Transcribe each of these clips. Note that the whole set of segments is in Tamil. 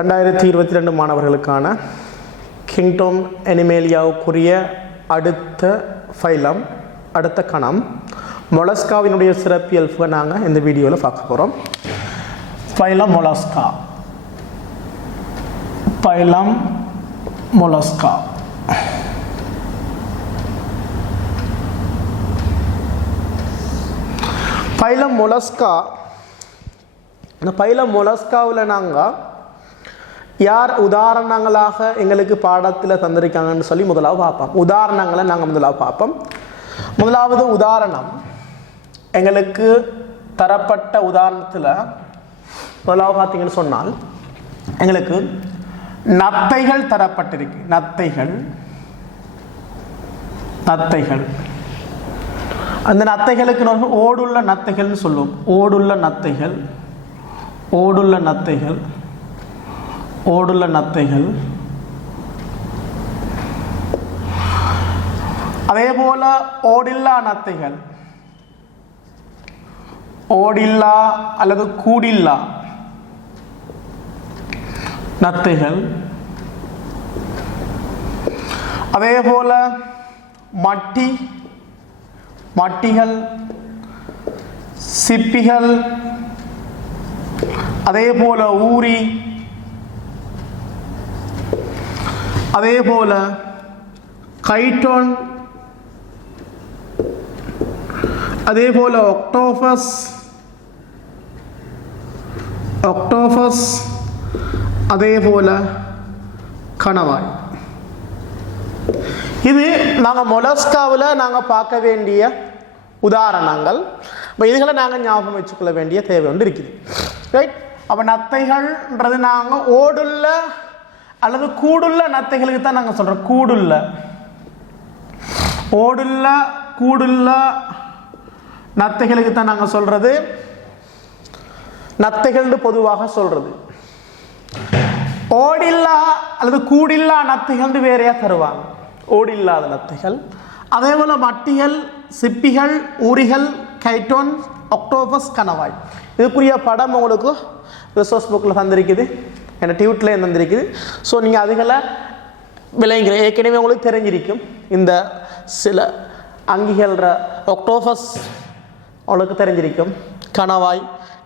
2022 மாணவர்களுக்கான கிங்டம் அனிமேலியாவுக்குரிய அடுத்த ஃபைலம் அடுத்த கணம் மொலஸ்காவினுடைய சிறப்பியல்பை நாங்கள் இந்த வீடியோவில் பார்க்க போகிறோம். Phylum Mollusca. Phylum Mollusca phylum Mollusca. இந்த ஃபைலம் மொலஸ்காவில் நாங்கள் யார் உதாரணங்களாக எங்களுக்கு பாடத்தில் தந்திருக்காங்கன்னு சொல்லி முதலாவது பார்ப்போம். உதாரணங்களை நாங்கள் முதலாவது பார்ப்போம். முதலாவது உதாரணம் எங்களுக்கு தரப்பட்ட உதாரணத்தில் முதலாவது பார்த்தீங்கன்னு சொன்னால் எங்களுக்கு நத்தைகள் தரப்பட்டிருக்கு. நத்தைகள் அந்த நத்தைகளுக்கு நம்ம ஓடுள்ள நத்தைகள்னு சொல்லுவோம். ஓடுள்ள நத்தைகள் அதே போல ஓடில்லா நத்தைகள், ஓடில்லா அல்லது கூடில்லா நத்தைகள், அதே போல மட்டிகள், சிப்பிகள், அதே போல ஊரி, அதே போல கைட்டோன், அதே போல ஒக்டோபஸ், அதே போல கணவாய். இது நாங்கள் மொலஸ்காவில் நாங்கள் பார்க்க வேண்டிய உதாரணங்கள். இதுகளை நாங்கள் ஞாபகம் வச்சுக்கொள்ள வேண்டிய தேவை ஒன்று இருக்குது. ரைட். அப்போ நத்தைகள்ன்றது நாங்கள் ஓடுள்ள அல்லது கூடுள்ள நத்தைகளுக்கு தான் நாங்கள் சொல்கிறோம். கூடுள்ள நத்தைகளுக்கு தான் நாங்கள் சொல்கிறது நத்தைகள்னு பொதுவாக சொல்கிறது. ஓடில்லா அல்லது கூடில்லா நத்தைகள் வேறையாக தருவாங்க. ஓடில்லாத நத்தைகள். அதே போல் மட்டிகள், சிப்பிகள், ஊரிகள், கைட்டோன், ஒக்டோபஸ், கணவாய். இதுக்குரிய படம் உங்களுக்கு ரிசோர்ஸ் புக்கில் தந்திருக்குது, என்ன டியூட்லேயே தந்திருக்குது. ஸோ நீங்கள் அதுகளை விளைங்கிற ஏற்கனவே உங்களுக்கு தெரிஞ்சிருக்கும். இந்த சில அங்கிகள்ற ஒக்டோபஸ் உங்களுக்கு தெரிஞ்சிருக்கும். கணவாய்,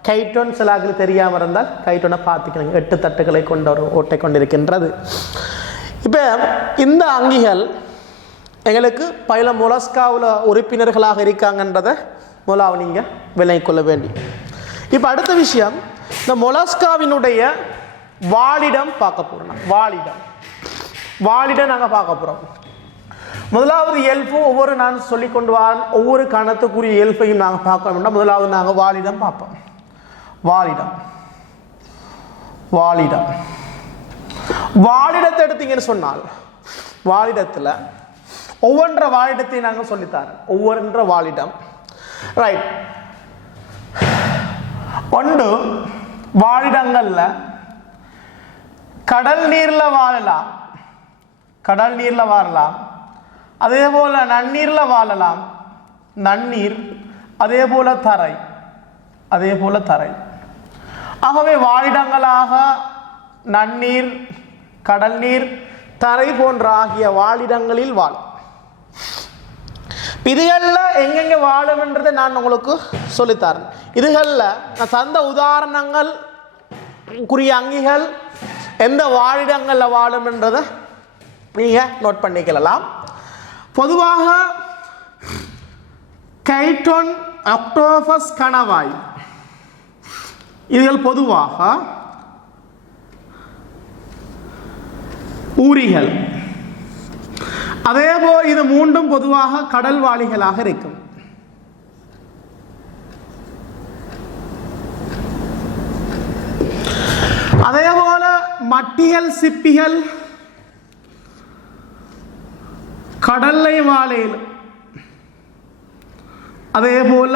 கைட்டோன் சிலாக்கள் தெரியாமல் இருந்தால் கைட்டோனை பார்த்துக்கணுங்க. 8 தட்டுகளை கொண்ட ஒரு ஓட்டை கொண்டிருக்கின்றது. இப்போ இந்த அங்கிகள் எங்களுக்கு ஃபைலம் மொலஸ்காவில் உறுப்பினர்களாக இருக்காங்கன்றதை முதலாவது நீங்கள் விளங்கிக் கொள்ள வேண்டி. இப்போ அடுத்த விஷயம், இந்த மொலஸ்காவினுடைய வாழிடம் பார்க்க போகிறோம். வாழிடம் நாங்கள் பார்க்க போகிறோம். முதலாவது இயல்பு நான் சொல்லிக் கொண்டு வர ஒவ்வொரு கணத்துக்குரிய இயல்பையும் நாங்கள் பார்க்கணும்னா முதலாவது நாங்கள் வாழிடம் பார்ப்போம். வாழிடத்தை எடுத்தீங்கன்னு சொன்னால் வாழிடத்தில் ஒவ்வொன்ற வாழிடத்தையும் நாங்கள் சொல்லித்தாரோம். ஒவ்வொன்ற வாழிடம். ரைட். ஒன்று வாழிடங்கள்ல கடல் நீரில் வாழலாம். அதே போல நன்னீரில் வாழலாம். நன்னீர், அதே போல தரை. ஆகவே வாழிடங்களாக நன்னீர், கடல் நீர், தரை போன்ற ஆகிய வாழிடங்களில் வாழும். இதுகளில் எங்கெங்கே வாழும்ன்றதை நான் உங்களுக்கு சொல்லித்தரேன். இதுகளில் நான் தந்த உதாரணங்கள் குறிய அங்கிகள் எந்த வாழிடங்களில் வாழும்ன்றதை நீங்கள் நோட் பண்ணிக்கலாம். பொதுவாக கைட்டோன், ஒக்டோபஸ், கணவாய் இதுகள் பொதுவாக ஊரிகள். அதேபோல் இது மூன்றும் பொதுவாக கடல் வாழிகளாக இருக்கும். அதேபோல மட்டிகள், சிப்பிகள் கடல்லை வாழையில், அதே போல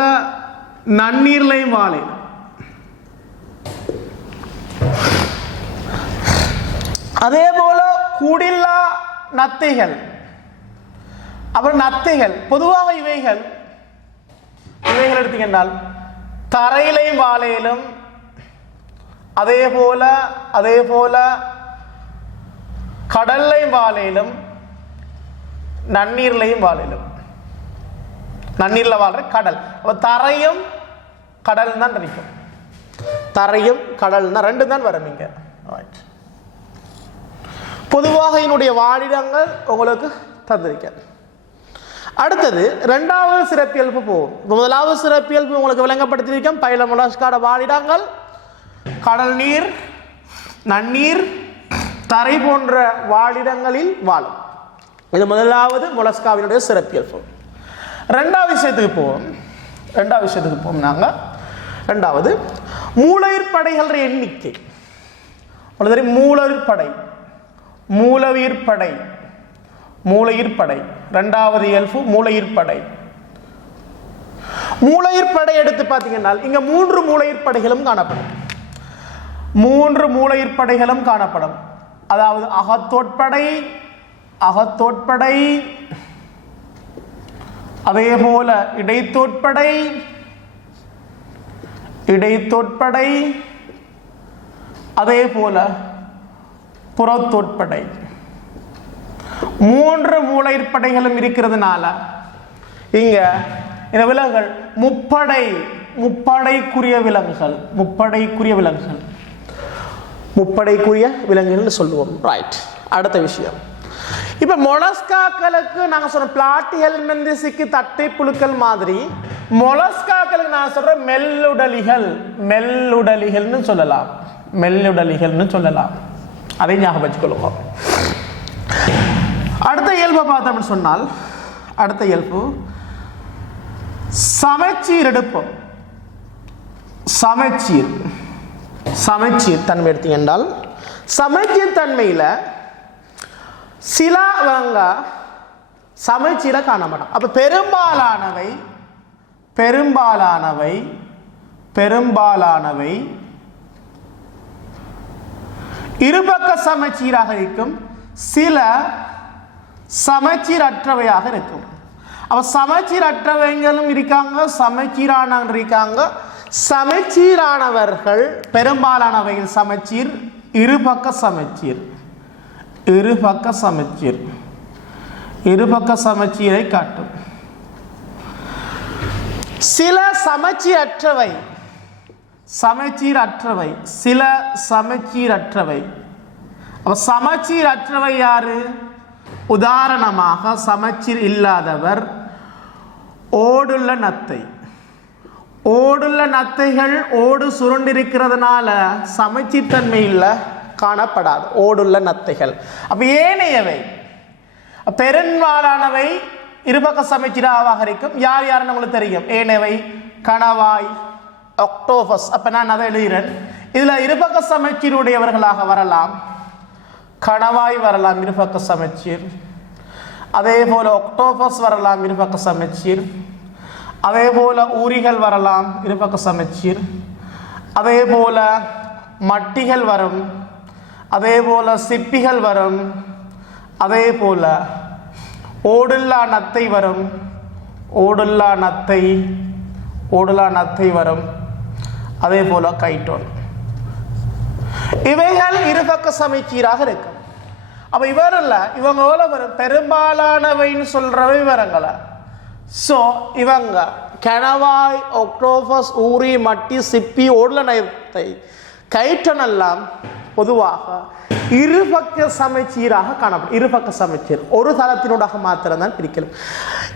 நன்னீர்லை வாழையில். அதே போல கூடில்லா நத்தைகள். அப்புறம் நத்தைகள் பொதுவாக இவைகள் எடுத்தீங்கன்னால் தரையிலையும் வாழையிலும் அதே போல கடல்லையும் வாழையிலும் நன்னீர்லையும் வாழையிலும். நன்னீர்ல வாழ்ற கடல். அப்ப தரையும் கடல் தான் இருக்கும். தரையும் கடல் தான் ரெண்டு தான் வரும் இங்க. பொதுவாக என்னுடைய வாழிடங்கள் உங்களுக்கு தந்திருக்கேன். அடுத்தது இரண்டாவது சிறப்பியல்பு போகும். முதலாவது சிறப்பியல்பு உங்களுக்கு விளங்கப்படுத்தியிருக்கேன். பைல மொலஸ்காட வாழிடங்கள் கடல் நீர், நன்னீர், தரை போன்ற வாழிடங்களில் வாழும். இது முதலாவது மொலஸ்காவினுடைய சிறப்பியல்பு. ரெண்டாவது விஷயத்துக்கு போவோம். நாங்கள் ரெண்டாவது மூலவிர் படைகள் எண்ணிக்கை. மூலவிர் படை ரெண்டாவது இயல்பு மூலவிர் படை. மூலவிர் படை எடுத்து பார்த்தீங்கன்னா இங்க 3 மூலவிர் படைகளும் காணப்படும். 3 மூலவிர் படைகளும் காணப்படும். அதாவது அகத்தோட்படை, அதே போல இடைத்தோட்படை, அதே போல புறத்தோட்படை. 3 மூலவிர் படைகளும் இருக்கிறதுனால இங்க இந்த விலங்குகள் முப்படைக்குரிய விலங்குகள் சொல்லுவோம். ரைட். அடுத்த விஷயம், இப்ப மொலஸ்காக்களுக்கு நாங்க சொல்ற பிளாட்டிஹெல்மின்திஸுக்கு தட்டை புழுக்கள் மாதிரி மொலஸ்காக்களுக்கு நான் சொல்ற மெல்லுடலிகள்னு சொல்லலாம். அதை ஞாபகம் வச்சுக்கொள்ளுங்க. அடுத்த இயல்பை பார்த்தோம்னு சொன்னால் அடுத்த இயல்பு சமச்சீர் எடுப்போம். சமச்சீர் தன்மை எடுத்தீங்க என்றால் சமச்சீர் தன்மையில சில சமச்சீர காண மாட்டோம். அப்ப பெரும்பாலானவை இருபக்க சமச்சீராக இருக்கும், சில சமச்சீரற்றவையாக இருக்கும். அப்ப சமச்சீரற்றவைகளும் இருக்காங்க, சமச்சீரானவர்கள் இருக்காங்க. சமச்சீரானவர்கள் பெரும்பாலானவைகள் சமச்சீர், இருபக்க சமச்சீரை காட்டும். சில சமச்சீரற்றவை சில சமச்சீரற்றவை. அப்ப சமச்சீரற்றவை யாரு? உதாரணமாக சமச்சீர் இல்லாதவர் ஓடுள்ள நத்தைகள் ஓடு சுருண்டிருக்கிறதுனால சமச்சீர் தன்மையில் காணப்படாது ஓடுள்ள நத்தைகள். அப்ப ஏனையவை பெரும்பாலானவை இருபக்க சமச்சீராக இருக்கும். யாருன்னு உங்களுக்கு தெரியும். ஏனையவை கணவாய், ஆக்டோபஸ். அப்ப நான் அதை எழுதுகிறேன். இதுல இருபக்க சமச்சீருடையவர்களாக வரலாம். கணவாய் வரலாம் இருபக்க சமச்சீர், அதே போல ஆக்டோபஸ் வரலாம் இருபக்க சமச்சீர், அதே போல ஊரிகள் வரலாம் இருபக்க சமச்சீர், அதே போல மட்டிகள் வரும், அதே போல சிப்பிகள் வரும், அதே போல ஓடுல்லா நத்தை வரும், ஓடுல்லா நத்தை வரும், அதே போல கைட்டோன். இவைகள் இருபக்க சமச்சீராக இருக்கும். அப்ப இவங்க வரும் பெரும்பாலானவைன்னு சொல்றவை இவரங்கள. சோ இவங்க கணவாய், ஆக்டோபஸ், ஊரி, மட்டி, சிப்பி, ஓடுல நத்தை, கைட்டன் எல்லாம் பொதுவாக இருபக்க சமச்சீராக காணப்படும். இருபக்க சமச்சீர் ஒரு தளத்தினூடாக மாத்திரம்தான் பிரிக்கலாம்.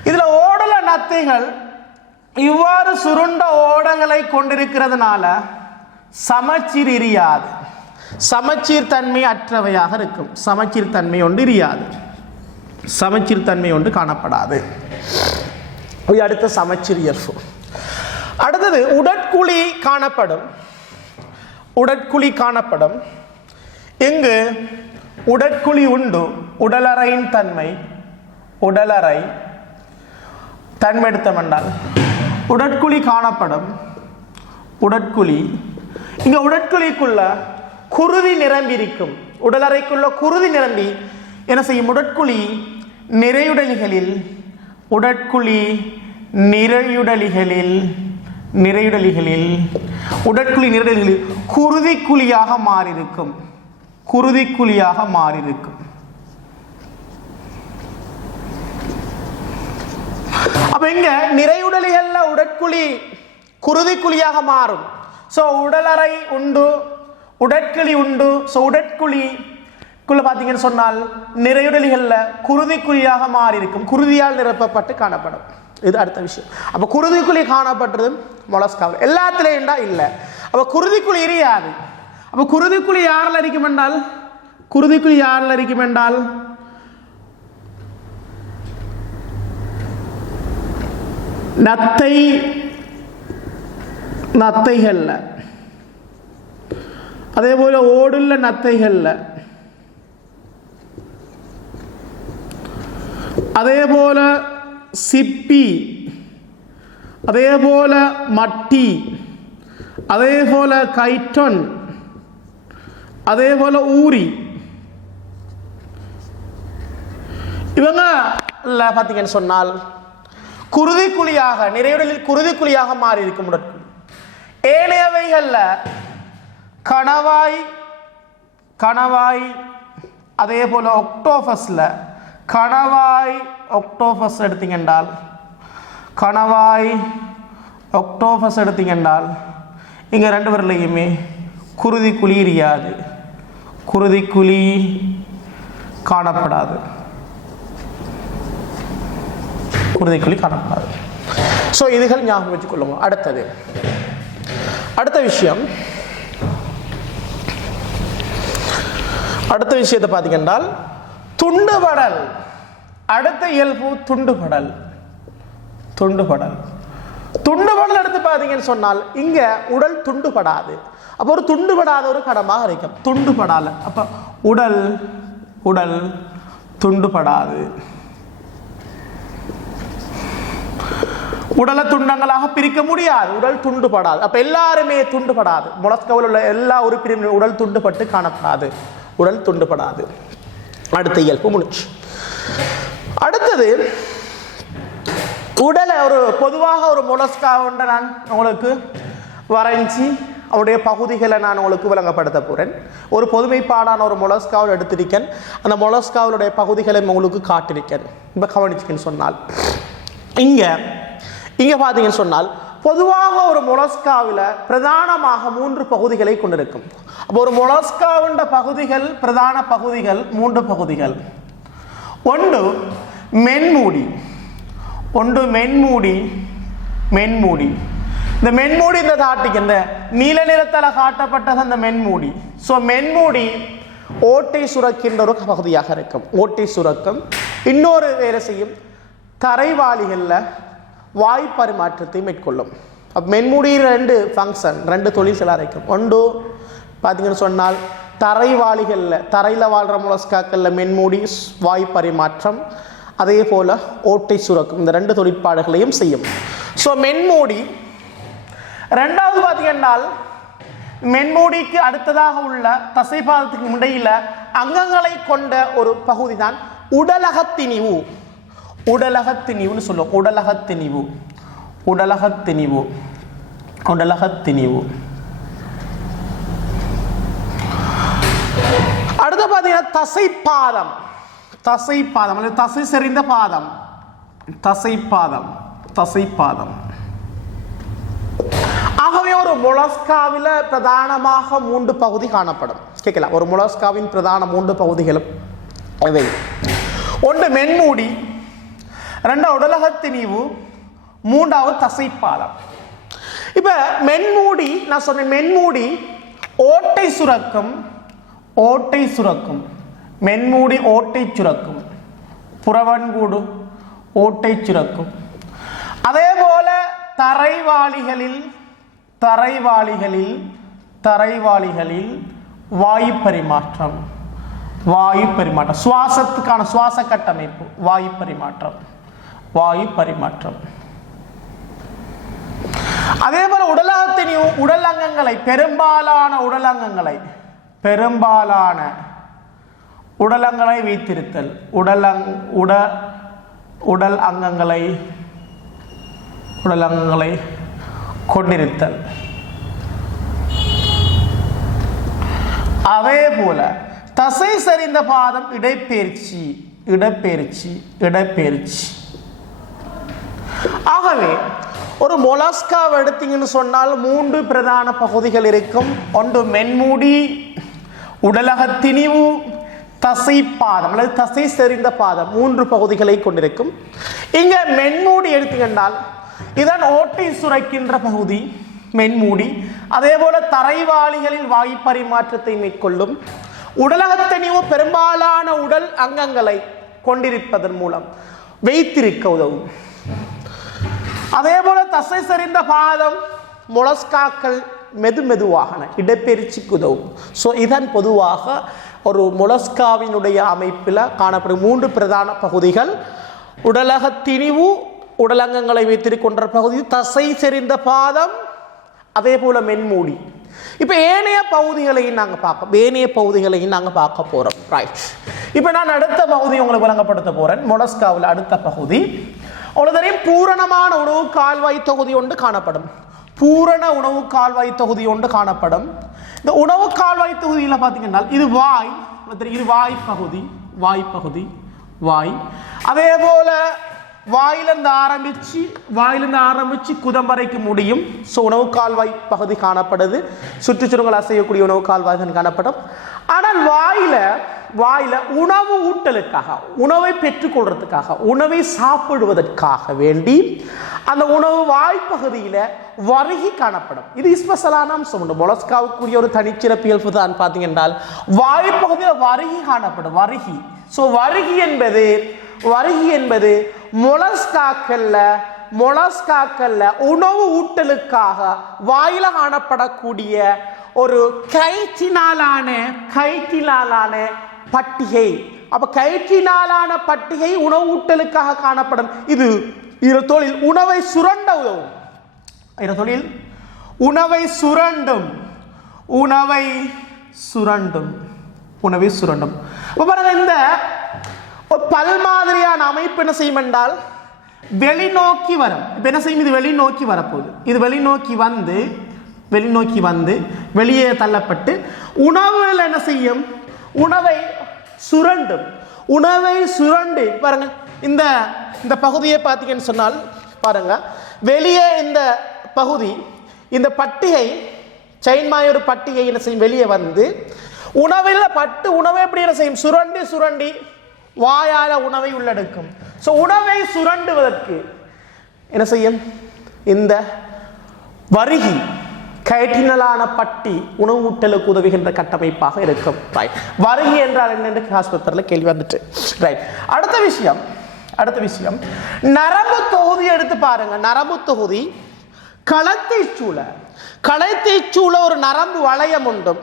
இதுல ஓடல நத்தைகள் இவ்வாறு சுருண்ட ஓடங்களை கொண்டிருக்கிறதுனால சமச்சீர் இரியாது, சமச்சீர் தன்மை அற்றவையாக இருக்கும். சமச்சீர் தன்மை ஒன்று இரியாது, சமச்சீர் தன்மை ஒன்று காணப்படாது. அடுத்த சமச்சீர் இயல்பு. அடுத்தது உடற்குழி காணப்படும். இங்கு உடற்குழி உண்டு. உடலறையின் தன்மை எடுத்தோம் என்றால் உடற்குழி காணப்படும். இங்க உடற்குழிக்குள்ள குருதி நிரம்பி இருக்கும். உடலறைக்குள்ள குருதி நிரம்பி என்ன செய்யும்? உடற்குழி நிறையுடலிகளில் நிறையுடலிகளில் உடற்குழி நிறையுடலிகளில் குருதிக்குழியாக மாறியிருக்கும். குருதிக்குழியாக மாறியிருக்கும். அப்ப இங்க நிறையுடலிகள்ல உடற்குழி குருதிக்குழியாக மாறும். ஸோ உடலறை உண்டு, உடற்குழி உண்டு. ஸோ உடற்குழிக்குள்ள பார்த்தீங்கன்னு சொன்னால் நிறையுடலிகள்ல குருதிக்குழியாக மாறி இருக்கும், குருதியால் நிரப்பப்பட்டு காணப்படும். இது அடுத்த விஷயம். அப்ப குருதிக்குழி காணப்பட்டது மொலஸ்காவில் எல்லாத்திலேயும்டா இல்லை. அப்ப குருதிக்குழி எரியாது. அப்ப குருதிக்குழி யாரில் இருக்கும் என்றால், குருதிக்குழி யாரில் இருக்கும் என்றால் நத்தைகள்ல, அதே போல ஓடுள்ள நத்தைகள்ல, அதே போல சிப்பி, அதே போல மட்டி, அதே போல கைட்டன், அதே போல ஊரி, இவங்க பார்த்தீங்கன்னு சொன்னால் குருதிக்குழியாக நிறையுடலில் குருதிக்குழியாக மாறி இருக்கும் உடற்குழி. ஏனையவைகள்ல கணவாய் அதே போல ஒக்டோபஸ்ல கணவாய் ஒக்டோபஸ் எடுத்தீங்கன்றால், கணவாய் ஒக்டோபஸ் எடுத்தீங்கன்றால் இங்க ரெண்டு பேர்லையுமே குருதிக்குழி எரியாது, குருதிக்குழி காணப்படாது, குருதிக்குழி காணப்படாது. ஸோ இதுகள் ஞாபகம் வச்சுக் கொள்ளுங்க. அடுத்த விஷயம், அடுத்த விஷயத்தை பார்த்தீங்கன்னா துண்டுபடல். அடுத்த இயல்பு துண்டுபடல். துண்டுபடல் எடுத்து பார்த்தீங்கன்னு சொன்னால் இங்க உடல் துண்டுபடாது. அப்போ ஒரு துண்டுபடாத ஒரு கடமாக இருக்கும், துண்டுபடால. அப்ப உடல் துண்டுபடாது. உடலை துண்டங்களாக பிரிக்க முடியாது, உடல் துண்டுபடாது. அப்ப எல்லாருமே துண்டுபடாது. மொலஸ்காவில் உள்ள எல்லா உறுப்பினரும் உடல் துண்டுபட்டு காணப்படாது, உடல் துண்டுபடாது. அடுத்த இயல்பு முடிச்சு. அடுத்தது உடலை ஒரு பொதுவாக ஒரு மொலஸ்காவுண்ட நான் உங்களுக்கு வரைஞ்சி அவருடைய பகுதிகளை நான் உங்களுக்கு விளங்கப்படுத்த போறேன். ஒரு பொதுமைப்பாடான ஒரு மொலஸ்காவில் எடுத்திருக்கேன். அந்த மொலஸ்காவுடைய பகுதிகளை உங்களுக்கு காட்டிருக்கேன். இப்போ கவனிச்சுன்னு சொன்னால் இங்க பார்த்தீங்கன்னு சொன்னால் பொதுவாக ஒரு மொலஸ்காவில் பிரதானமாக 3 பகுதிகளை கொண்டிருக்கும். அப்போ ஒரு மொலஸ்காவுண்ட பகுதிகள், பிரதான பகுதிகள் 3 பகுதிகள். ஒன்று மென்மூடி. இந்த மென்மூடி இந்த தாட்டிக்கு இந்த நீல நிறத்தால் காட்டப்பட்டது அந்த மென்மூடி. ஸோ மென்மூடி ஓட்டை சுரக்கின்ற ஒரு பகுதியாக இருக்கும். ஓட்டை சுரக்கம் இன்னொரு வேலை செய்யும், தரைவாளிகளில் வாய் பரிமாற்றத்தை மேற்கொள்ளும். அப்போ மென்மூடி 2 ஃபங்க்ஷன், 2 தொழில்களை இருக்கும். ஒன்று பார்த்தீங்கன்னு சொன்னால் தரைவாளிகளில், தரையில் வாழ்கிற மொலஸ்காக்களில் மென்மூடி வாய் பரிமாற்றம், அதே போல ஓட்டை சுரக்கும். இந்த 2 தொழிற்பாடுகளையும் செய்யும். ஸோ மென்மூடி. ரெண்டாவது பார்த்தீங்கன்னா மென்மூடிக்கு அடுத்ததாக உள்ள தசைபாதத்துக்கு இடையில அங்கங்களை கொண்ட ஒரு பகுதி தான் உடலகத்திணிவு. உடலகத்திணிவுன்னு சொல்லுவோம். உடலகத்திணிவு. அடுத்து பார்த்தீங்கன்னா தசைப்பாதம் அல்லது தசை செறிந்த பாதம். தசைப்பாதம். ஆகவே ஒரு மொலஸ்காவில் பிரதானமாக 3 பகுதி காணப்படும். கேட்கலாம், ஒரு மொலஸ்காவின் பிரதான 3 பகுதிகளும் இவை. ஒன்று மென்மூடி, 2 உடலகத்திணிவு, 3வது தசைப்பாதம். இப்ப மென்மூடி, நான் சொன்னேன் மென்மூடி ஓட்டை சுரக்கும். மென்மூடி ஓட்டை சுரக்கும், புறவன்கூடு ஓட்டை சுரக்கும். அதே போல தரைவாளிகளில் வாயு பரிமாற்றம். சுவாசத்துக்கான சுவாச கட்டமைப்பு வாயு பரிமாற்றம். அதே போல உடலகத்தினியும் உடல் அங்கங்களை, பெரும்பாலான உடலங்களை வைத்திருத்தல். உடல் அங்கங்களை கொண்டிருத்தல். அதே போல தசை சரிந்த பாதம் இடப்பெயர்ச்சி இடப்பெயர்ச்சி இடப்பெயர்ச்சி. ஆகவே ஒரு மொலஸ்காவை எடுத்தீங்கன்னு சொன்னால் 3 பிரதான பகுதிகள் இருக்கும். ஒன்று மென்மூடி, உடலக திணிவு, தசை பாதம் அல்லது தசை செறிந்த பாதம் 3 பகுதிகளை கொண்டிருக்கும். இங்க மென்மூடி எடுத்தீங்கன்னால் இதன் ஓட்டை சுரைக்கின்ற பகுதி மென்மூடி. அதே போல தரைவாளிகளில் வாயு பரிமாற்றத்தை மேற்கொள்ளும். உடலக திணிவு பெரும்பாலான உடல் அங்கங்களை கொண்டிருப்பதன் மூலம் வைத்திருக்க உதவும். அதே போல தசை செறிந்த பாதம் மொலஸ்காக்கள் மெதுவாக இடப்பெயர்ச்சிக்கு உதவும். ஸோ இதன் பொதுவாக ஒரு மொலஸ்காவினுடைய அமைப்பில் காணப்படும் 3 பிரதான பகுதிகள் உடலக திணிவு, உடலங்கங்களை வைத்திருக்கின்ற பகுதி, தசை செறிந்த பாதம், அதே போல மென்மூடி. இப்போ ஏனைய பகுதிகளையும் நாங்கள் பார்க்க போகிறோம். ரைட், இப்போ நான் அடுத்த பகுதி உங்களுக்கு வழங்கப்படுத்த போகிறேன். மொலஸ்காவில் அடுத்த பகுதி உங்களுக்கு தெரியும், பூரணமான உணவு கால்வாய் தொகுதி ஒன்று காணப்படும். பூரண உணவு கால்வாய் தொகுதி ஒன்று காணப்படும். இந்த உணவு கால்வாய் தொகுதியில் பார்த்தீங்கன்னா இது வாய், இது வாய் பகுதி வாய். அதே போல வாயிலிருந்து ஆரம்பிச்சு குதம் வரைக்கும் முடியும். ஸோ உணவு கால்வாய் பகுதி காணப்படுது. சுற்றுச்சுருங்கள் அசையக்கூடிய உணவு கால்வாய்கள் காணப்படும். ஆனால் வாயில உணவு ஊட்டலுக்காக, உணவை பெற்றுக்கொள்றதுக்காக, உணவை சாப்பிடுவதற்காக வேண்டி அந்த உணவு வாய்ப்பகுதியில் வருகி காணப்படும். இது ஸ்பெஷலான அம்சம் உண்டு. மொலஸ்காவுக்குரிய ஒரு தனிச்சிறப்பியல்பு தான் பார்த்தீங்கன்றால் வாய்ப்பகுதியில் வருகி காணப்படும். ஸோ வருகி என்பது மொலஸ்காக்கல்ல உணவு ஊட்டலுக்காக வாயில காணப்படக்கூடிய ஒரு கயிற்றினாலான பட்டிகை. அப்ப கயிற்றினாலான பட்டிகை உணவு ஊட்டலுக்காக காணப்படும். இது தொழில் உணவை சுரண்ட உதவும். உணவை சுரண்டும். இந்த ஒரு பல் மாதிரியான அமைப்பு என்ன செய்யும் என்றால் வெளிநோக்கி வரும். இப்போ என்ன செய்யும்? இது வெளிநோக்கி வரப்போகுது. இது வெளிநோக்கி வந்து வெளியே தள்ளப்பட்டு உணவுகள் என்ன செய்யும்? உணவை சுரண்டு பாருங்க. இந்த பகுதியை பார்த்தீங்கன்னு சொன்னால் பாருங்க, வெளியே இந்த பகுதி, இந்த பட்டிகை செயின்மாய் ஒரு பட்டிகை என்ன செய்யும்? வெளியே வந்து உணவை எப்படி என்ன செய்யும்? சுரண்டி வாயால உணவை உள்ளடக்கும். ஸோ உணவை சுரண்டுவதற்கு என்ன செய்யும்? இந்த வருகி கயிற்றினலான பட்டி உணவு ஊட்டலுக்கு உதவுகின்ற கட்டமைப்பாக இருக்கும். ரைட், வருகி என்றால் என்னென்று ஆஸ்பத்திரியில் கேள்வி வந்துட்டு. ரைட், அடுத்த விஷயம் நரம்பு தொகுதி எடுத்து பாருங்க. நரம்பு தொகுதி களத்தை சூழ ஒரு நரம்பு வளையம் உண்டு.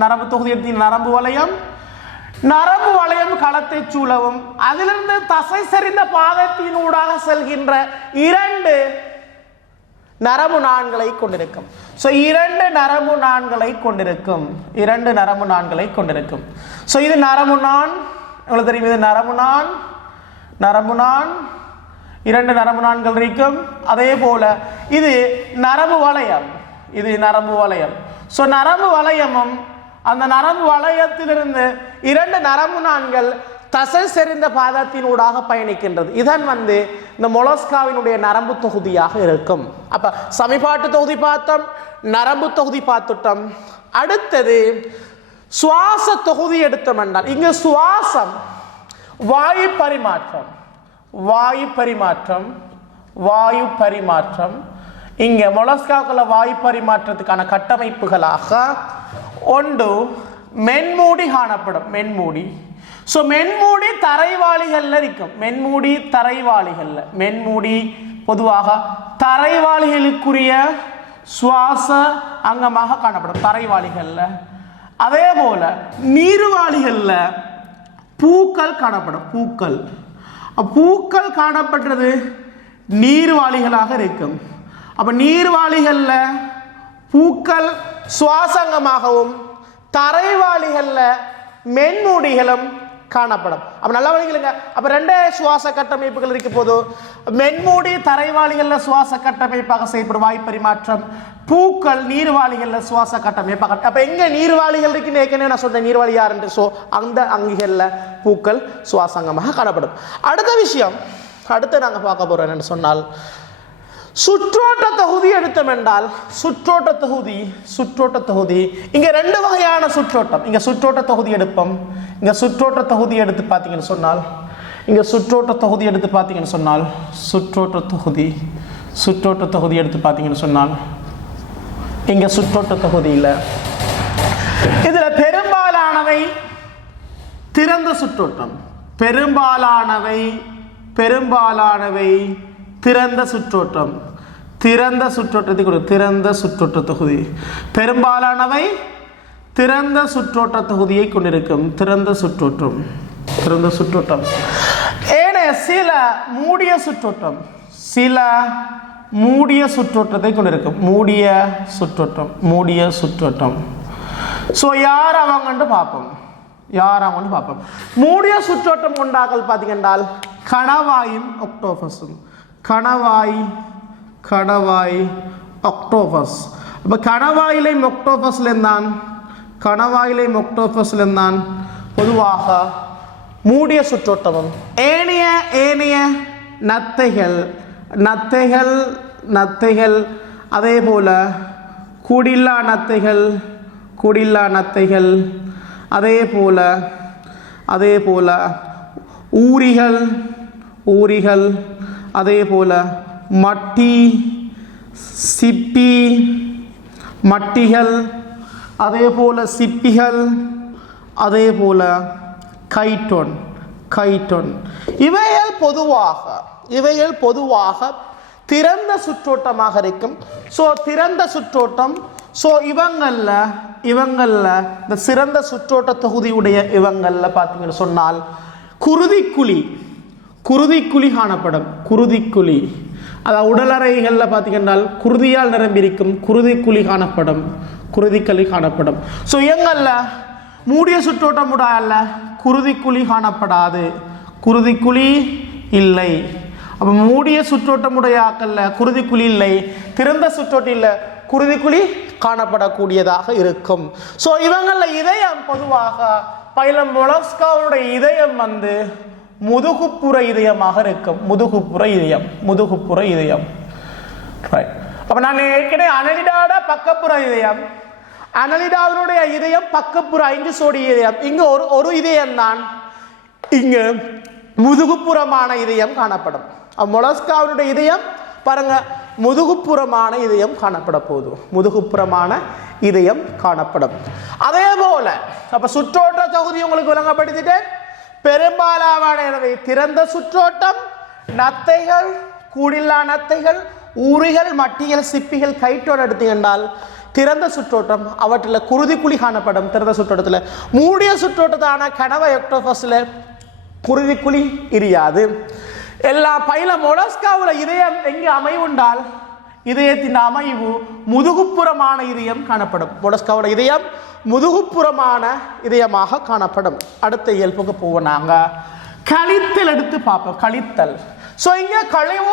நரம்பு தொகுதி எடுத்து நரம்பு வளையம் களத்தை சூழவும் அதிலிருந்து தசை செறிந்த பாதத்தினூடாக செல்கின்ற 2 நரம்பு நாண்களை கொண்டிருக்கும். ஸோ 2 நரம்பு நாண்களை கொண்டிருக்கும். ஸோ இது நரம்பு நான், உங்களுக்கு தெரியும். இது நரம்பு நான் 2 நரம்பு நாண்கள் இருக்கும். அதே போல இது நரம்பு வளையம். ஸோ நரம்பு வளையமும் அந்த நரம்பு வளையத்திலிருந்து 2 நரம்பு நாண்கள் தசை செறிந்த பாதத்தினூடாக பயணிக்கின்றது. இதன் இந்த மொலஸ்காவினுடைய நரம்பு தொகுதியாக இருக்கும். அப்ப சமிபாட்டு தொகுதி பார்த்தோம், நரம்பு தொகுதி பார்த்துட்டோம். அடுத்தது சுவாச தொகுதி எடுத்தோம் என்றால் இங்கு சுவாசம், வாயு பரிமாற்றம் இங்க மொலஸ்காக்கள வாயு பரிமாற்றத்துக்கான கட்டமைப்புகளாக ஒன்று மென்மூடி காணப்படும். ஸோ மென்மூடி தரைவாளிகள்ல இருக்கும். மென்மூடி பொதுவாக தரைவாளிகளுக்குரிய சுவாச அங்கமாக காணப்படும் தரைவாளிகள்ல. அதே போல நீர்வாளிகள்ல பூக்கள் காணப்படும். பூக்கள் காணப்பட்டது நீர்வாளிகளாக இருக்கும். அப்ப நீர்வாளிகள்ல பூக்கள் சுவாசங்கமாகவும் தரைவாளிகள்ல மென்மூடிகளும் காணப்படும். அப்போ நல்லா வழிகளுங்க. அப்போ ரெண்டே சுவாச கட்டமைப்புகள் இருக்க போது மென்மூடி தரைவாளிகளில் சுவாச கட்டமைப்பாக செய்யப்படும் வாய்ப்பரிமாற்றம், பூக்கள் நீர்வாளிகளில் சுவாச கட்டமைப்பாக. அப்போ எங்கே நீர்வாளிகள் இருக்குன்னு ஏற்கனவே நான் சொன்னேன், நீர்வாளி யார் என்று. ஸோ அந்த அங்கிகளில் பூக்கள் சுவாசங்கமாக காணப்படும். அடுத்த விஷயம், அடுத்து நாங்கள் பார்க்க போகிறோம் என்னென்னு சொன்னால், சுற்றோட்ட தொகுதி எடுத்தோம் என்றால் சுற்றோட்ட தொகுதி இங்கே ரெண்டு வகையான சுற்றோட்டம். இங்கே சுற்றோட்ட தொகுதி எடுப்போம். இங்கே சுற்றோட்ட தொகுதி எடுத்து பார்த்தீங்கன்னு சொன்னால், இங்கே சுற்றோட்ட தொகுதி எடுத்து பார்த்தீங்கன்னு சொன்னால், சுற்றோட்ட தொகுதி எடுத்து பார்த்தீங்கன்னு சொன்னால், இங்கே சுற்றோட்ட தொகுதியில் இதில் பெரும்பாலானவை திறந்த சுற்றோட்டம், பெரும்பாலானவை திறந்த சுற்றோட்டம், திறந்த சுற்றோட்ட தொகுதி, பெரும்பாலானவை திறந்த சுற்றோட்ட தொகுதியை கொண்டிருக்கும். திறந்த சுற்றோட்டம். ஏனைய சில மூடிய சுற்றோட்டத்தை கொண்டிருக்கும். மூடிய சுற்றோட்டம். ஸோ யார் அவங்கன்னு பார்ப்போம். மூடிய சுற்றோட்டம் கொண்டாக்கள் பார்த்தீங்கன்றால் கணவாயும் ஒக்டோபஸும். கணவாய் ஒக்டோபஸ். அப்போ கணவாயிலையும் ஒக்டோபஸ்ல தான் பொதுவாக மூடிய சுற்றோட்டமும். ஏனைய நத்தைகள் அதே போல கூடில்லா நத்தைகள் அதே போல ஊரிகள் அதே போல மட்டிகள் அதே போல சிப்பிகள் அதே போல கைட்டோன். இவைகள் பொதுவாக திறந்த சுற்றோட்டமாக இருக்கும். ஸோ திறந்த சுற்றோட்டம். ஸோ இவங்கள்ல இந்த சிறந்த சுற்றோட்ட தொகுதியுடைய இவங்களில் பார்த்தீங்கன்னு சொன்னால் குருதிக்குழி காணப்படும். அதாவது உடலறைகளில் பார்த்தீங்கன்னா குருதியால் நிரம்பியிருக்கும். குருதிக்குழி காணப்படும். ஸோ எங்களில் மூடிய சுற்றோட்டம் உடால குருதிக்குழி காணப்படாது. குருதிக்குழி இல்லை. அப்போ மூடிய சுற்றோட்டமுடைய ஆக்கல்ல குருதிக்குழி இல்லை, திறந்த சுற்றோட்டம் இல்லை, குருதிக்குழி காணப்படக்கூடியதாக இருக்கும். ஸோ இவங்களில் இதயம் பொதுவாக பைலம் மொலஸ்காவுடைய இதயம் முதுகுப்புற இதயமாக இருக்கும். முதுகுப்புற இதயம். ரைட். அப்போ நான் ஏற்கனவே அனலிடாட பக்கப்புற இதயம், அனலிடாவினுடைய இதயம் பக்கப்புற 5 சோடி இதயம். இங்கே ஒரு இதயம் தான் இங்கு முதுகுப்புறமான இதயம் காணப்படும். மொலஸ்காவினுடைய இதயம் பாருங்க முதுகுப்புறமான இதயம் காணப்படும். அதே போல அப்ப சுற்றோட்ட தொகுதி உங்களுக்கு விளங்கப்படுத்திட்டேன். பெரும்பாலானவை திறந்த சுற்றோட்டம், நத்தைகள், கூடில்லா நத்தைகள், ஊரிகள், மட்டிகள், சிப்பிகள், கைட்டோன் எடுத்தீங்கன்றால் திறந்த சுற்றோட்டம். அவற்றில் குருதிக்குழி காணப்படும். திறந்த சுற்றோட்டத்தில் மூடிய சுற்றோட்டத்தான கணவாய் ஒக்டோபஸ்ல குருதிக்குழி இரியாது. எல்லா பைல மொலஸ்காவுல இதயம் எங்கே அமைவுண்டால் இதயத்தின் அமைவு முதுகுப்புறமான இதயம் காணப்படும். மொலஸ்காவோட இதயம் முதுகுப்புறமான இதயமாக காணப்படும். அடுத்த இயல்புக்கு போவோம். நாங்கள் கழித்தல் எடுத்து பார்ப்போம். கழித்தல். ஸோ இங்கே கழிவு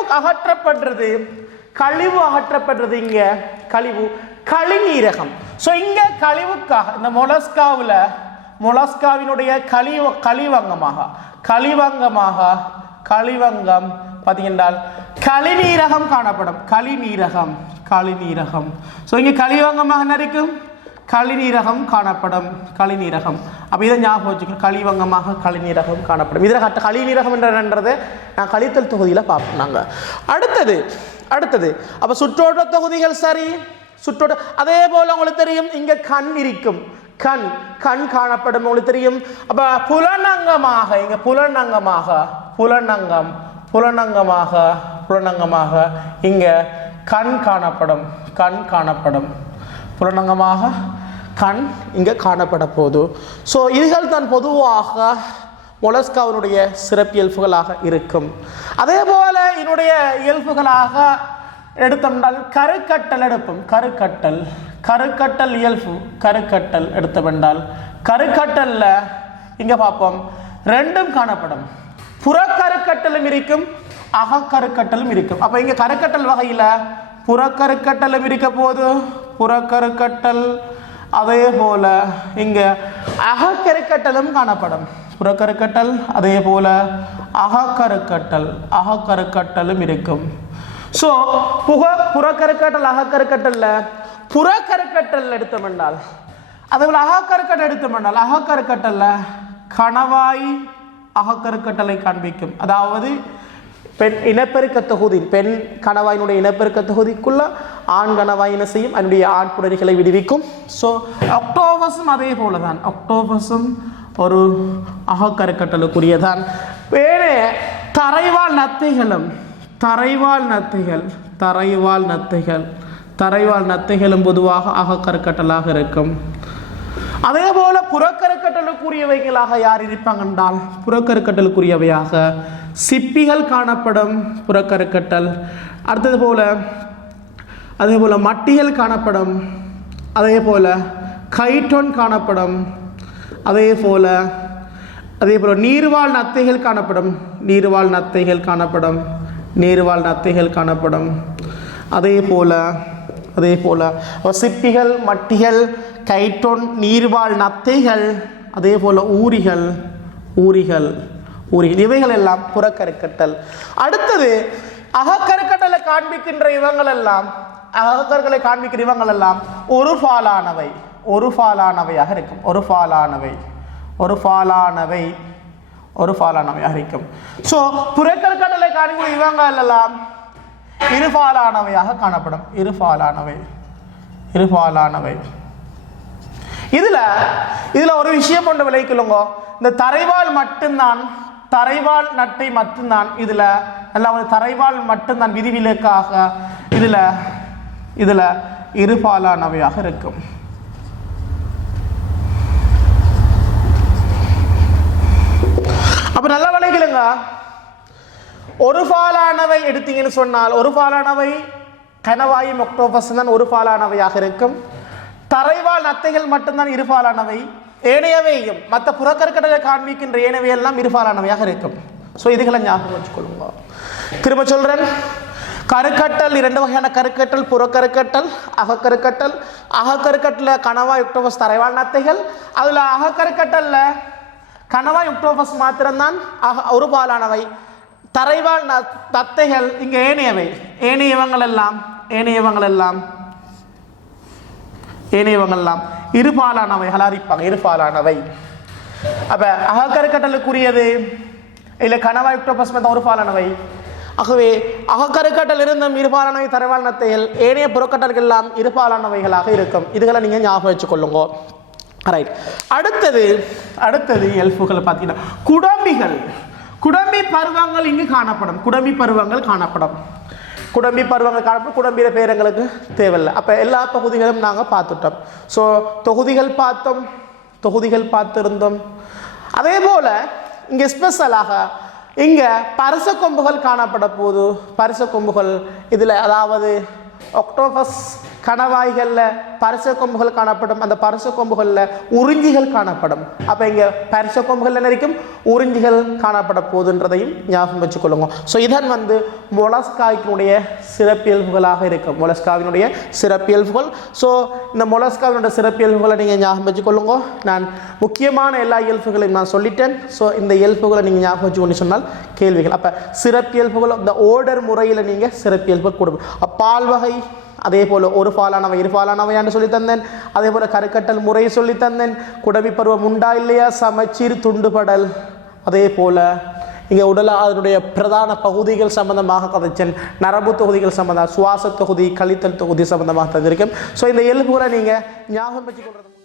அகற்றப்படுறது. இங்கே கழிநீரகம். ஸோ இங்கே கழிவுக்காக இந்த மொலஸ்காவினுடைய கழிவங்கம் பார்த்தீங்கன்றால் கழிநீரகம் காணப்படும். கழிநீரகம். ஸோ இங்கே கழிவங்கமாக இருக்கும், கழிநீரகம் காணப்படும். அப்போ இதை ஞாபகம் வச்சுக்கணும். கழிவங்கமாக கழிநீரகம் காணப்படும். இதில் கழிநீரகம் என்றது நான் கழித்தல் தொகுதியில் பார்ப்போம். நாங்கள் அடுத்தது அப்போ சுற்றோட்ட தொகுதிகள் சரி. அதே போல உங்களுக்கு தெரியும் இங்கே கண் இருக்கும். கண் காணப்படும் உங்களுக்கு தெரியும். அப்ப புலனங்கமாக இங்க புலனங்கமாக இங்க கண் காணப்படும். புலனங்கமாக கண் இங்க காணப்பட போது. ஸோ இதுகள் தான் பொதுவாக மொலஸ்காவினுடைய சிறப்பியல்புகளாக இருக்கும். அதே போல இதனுடைய இயல்புகளாக எடுத்தோம்னால் கருக்கட்டல் எடுப்போம். கருக்கட்டல் இயல்பு. எடுத்தவென்றால் கருக்கட்டல்ல இங்க பார்ப்போம் ரெண்டும் காணப்படும். புறக்கருக்கட்டலும் இருக்கும், அகக்கருக்கட்டலும் இருக்கும். அப்ப இங்க கருக்கட்டல் வகையில புறக்கருக்கட்டலும் இருக்க போது புறக்கருக்கட்டல், அதே போல இங்க அகக்கருக்கட்டலும் காணப்படும். புறக்கருக்கட்டல் அதே போல அகக்கருக்கட்டலும் இருக்கும். ஸோ புறக்கருக்கட்டல் அகக்கருக்கட்டல்ல புறக்கருக்கட்டல் எடுத்தோம்னால், அதே போல அகக்கருக்கட்டல் எடுத்தோம்னால் அகக்கருக்கட்டல்ல கணவாய் அகக்கருக்கட்டலை காண்பிக்கும். அதாவது பெண் இனப்பெருக்க தொகுதி, பெண் கணவாயினுடைய இனப்பெருக்க தொகுதிக்குள்ள ஆண் கணவாய் என்ன செய்யும், அதனுடைய ஆண் புணரிகளை விடுவிக்கும். ஸோ ஒக்டோபஸும் அதே போலதான், ஒக்டோபஸும் ஒரு அகக்கருக்கட்டலுக்குரியதான். வேறு தரைவாழ் நத்தைகளும் பொதுவாக அகக்கருக்கட்டலாக இருக்கும். அதே போல புறக்கருக்கட்டலுக்குரியவைகளாக யார் இருப்பாங்க என்றால், புறக்கருக்கட்டலுக்குரியவையாக சிப்பிகள் காணப்படும். புறக்கருக்கட்டல் அடுத்தது போல அதே போல மட்டிகள் காணப்படும். அதே போல கைட்டோன் காணப்படும். அதே போல நீர்வாழ் நத்தைகள் காணப்படும். அதே போல சிப்பிகள், மட்டிகள், கைட்டோன், நீர்வாழ் நத்தைகள், அதே போல ஊரிகள் இவைகள் எல்லாம் புறக்கருக்கட்டல். அடுத்தது அகக்கருக்கட்டலை காண்பிக்கின்ற இவங்கள் எல்லாம், அகக்கருக்களை காண்பிக்கிற இவங்கள் எல்லாம் ஒரு ஃபாலானவையாக இருக்கும். ஒரு ஃபாலானவையாக இருக்கும். ஸோ புறக்கருக்கட்டலை காண்பிக்கிற இவங்கள் எல்லாம் இருபாலானவையாக காணப்படும். இருபாலானவை. இதுல ஒரு விஷயம் கொண்டு விளைக்கலுங்க. இந்த தரைவாழ் நட்டை மட்டும்தான் இதுல நல்லா தரைவாழ் மட்டும்தான் விதிவிலக்காக இதுல இருபாலானவையாக இருக்கும். அப்ப நல்லா விளைக்கலுங்க. ஒரு பாலானவை எடுத்தீங்கன்னு சொன்னால், ஒரு பாலானவை கணவாயும் ஒக்டோபஸ் தான் ஒரு பாலானவையாக இருக்கும். தரைவாழ் நத்தைகள் மட்டும்தான் இருபாலானவை. ஏனையவையும் மற்ற புறக்கருக்கட்டலை காண்பிக்கின்ற ஏனையவை எல்லாம் இருபாலானவையாக இருக்கும். ஸோ இதுகளை ஞாபகம் வச்சுக்கொள்ளுங்க. திரும்ப சொல்றேன், கருக்கட்டல் இரண்டு வகையான கருக்கட்டல், புறக்கருக்கட்டல், அகக்கருக்கட்டல். அகக்கருக்கட்டல கணவாய் ஒக்டோபஸ் தரைவாழ் நத்தைகள். அதுல அகக்கருக்கட்டல்ல கணவாய் ஒக்டோபஸ் மாத்திரம்தான் ஒரு பாலானவை. தரைவாழ் நத்தைகள் இங்க ஏனையவங்கள் எல்லாம் இருபாலானவைகளா இருப்பாங்க. இருபாலானவை. அப்ப அகக்கருக்கட்டலுக்குரியது இல்ல கணவாய் ஒக்டோபஸ் ஒரு பாலானவை. ஆகவே அகக்கருக்கட்டல் இருந்தும் இருபாலானவை தரைவாழ் நத்தைகள், ஏனைய புறக்கட்டல்கள் எல்லாம் இருபாலானவைகளாக இருக்கும். இதுகளை நீங்க ஞாபகம் வச்சுக்கொள்ளுங்க. ரைட். அடுத்தது எல்ஃபுகள் பார்த்தீங்கன்னா குடம்பி பருவங்கள் இங்கு காணப்படும். குடம்பியில பேர் எங்களுக்கு தேவையில்லை. அப்ப எல்லா தொகுதிகளும் நாங்க பார்த்துட்டோம். ஸோ தொகுதிகள் பார்த்திருந்தோம். அதே போல இங்க ஸ்பெஷலாக இங்க பரிச கொம்புகள் காணப்பட போது, பரிச கொம்புகள் இதுல அதாவது ஒக்டோபஸ் கணவாய்கள்ல பரிச கொம்புகள் காணப்படும். அந்த பரிச கொம்புகள்ல உறிஞ்சிகள் காணப்படும். அப்ப இங்க பரிச கொம்புகள் என்ன இருக்கும், உறிஞ்சிகள் காணப்பட போதுன்றதையும் ஞாபகம் வச்சுக்கொள்ளுங்க. ஸோ இதன் மொலஸ்காவினுடைய சிறப்பியல்புகளாக இருக்கும். மொலஸ்காவினுடைய சிறப்பியல்புகள். ஸோ இந்த மொலஸ்காவினுடைய சிறப்பியல்புகளை நீங்க ஞாபகம் வச்சுக்கொள்ளுங்க. நான் முக்கியமான எல்லா இயல்புகளையும் நான் சொல்லிட்டேன். ஸோ இந்த இயல்புகளை நீங்க ஞாபகம் வச்சுக்கொண்டு சொன்னால் கேள்விகள். அப்ப சிறப்பியல்புகள் இந்த ஓர்டர் முறையில் நீங்க சிறப்பியல்புகள் கொடுப்போம். பால் வகை அதே போல ஒரு பாலானவை இருபாலானவையான்னு சொல்லி தந்தேன். அதே போல கருக்கட்டல் முறையை சொல்லி தந்தேன். குடவி பருவம் உண்டா இல்லையா, சமச்சீர், துண்டுபடல். அதே போல இங்கே அதனுடைய பிரதான பகுதிகள் சம்பந்தமாக கதைச்சேன். நரம்பு தொகுதிகள் சம்பந்தம், சுவாச தொகுதி, கழித்தல் தொகுதி சம்பந்தமாக தந்திருக்கேன். ஸோ இந்த எலும்புகளை நீங்கள் ஞாபகம் வச்சுக்கொள்றது